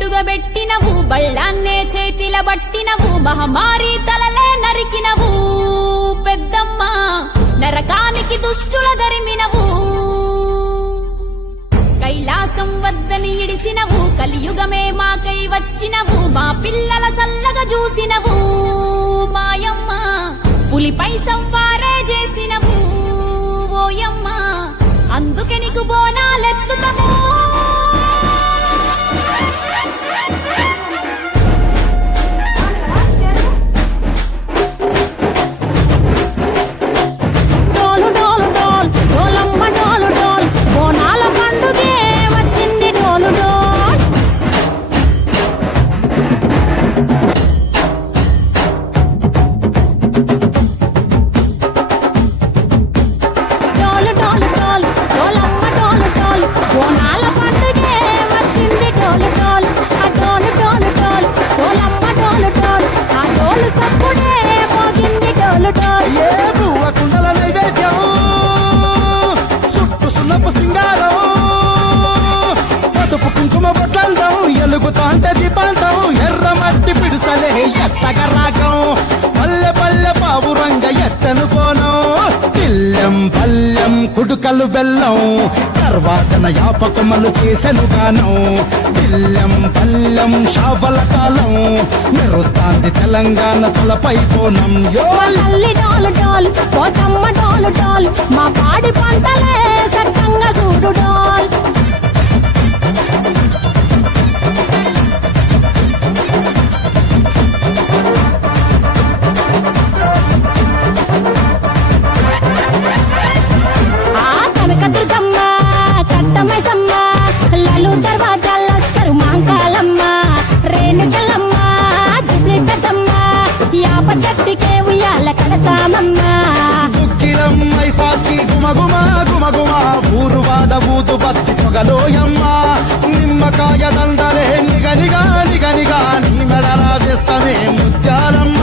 బొట్టుగా పెట్టినవు, బళ్ళాన్నే చేతిల బట్టినవు, మహమారి తలలే నరికినవు పెద్దమ్మ, నరకానికి దుష్టుల ధరిమినవు. కైలాసం వద్దని ఇడిసినవు, కలియుగమే మాకై వచ్చినవు, మా పిల్లల సల్లగా చూసినవు మాయమ్మ, పులిపై సంవారే చేసినవు ఓయమ్మ, అందుకే నీకు బోనాలెత్తుతము. ఎలుగుతాంటే దీపాంతం ఎర్ర మట్టి పిడుసలే ఎత్తగ రాగం, పల్లె పల్లె పావురంగ ఎత్తను పోనం, పిల్లెం పల్లెం కుడుకలు బెల్లం, తర్వాతన యాపకమలు చేసెను గానం, పిల్లెం పల్లెం షావల కాలం, మెరుస్తాంది తెలంగాణ తలపై కోణం. మా పాడి పంటలే సక్కంగా చూడు డాల్. కట్టమైసమ్మ లలు దర్వాజా లస్కరు మాంకాలమ్మ, రేణుకలమ్మ జిబ్లి పెద్దమ్మ, యాప చెట్టుకే ఉయ్యాల కడతామమ్మ. దుక్కిలమ్మై సాచి గుమగుమ గుమగుమ, ఊరువాడ ఊదు బత్తి పొగలోయమ్మ, నిమ్మకాయ దండలే నిగనిగా నిగనిగా, నీ మెడలా వేస్తమే ముత్యాలమ్మ,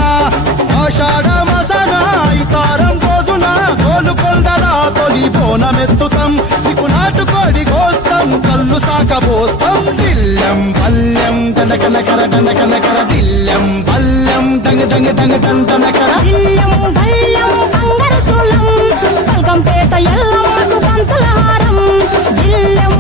ఆషాఢ మసన ఇతారం రోజున గోలుకొండలా తొలి బోనమెత్తుతాం, నీకు నాటుకోడి కోస్తాం, కళ్ళు సాకబోస్తాం, దిల్లెం పల్లెం దనకనకర దనకనకర, దిల్లెం పల్లెం డంగ డంగ డంగ డంటనకర, దిల్లెం పల్లెం బంగారు సూలం, పల్కంపేట ఎల్లమ్మకు పంతుల హారం, దిల్లెం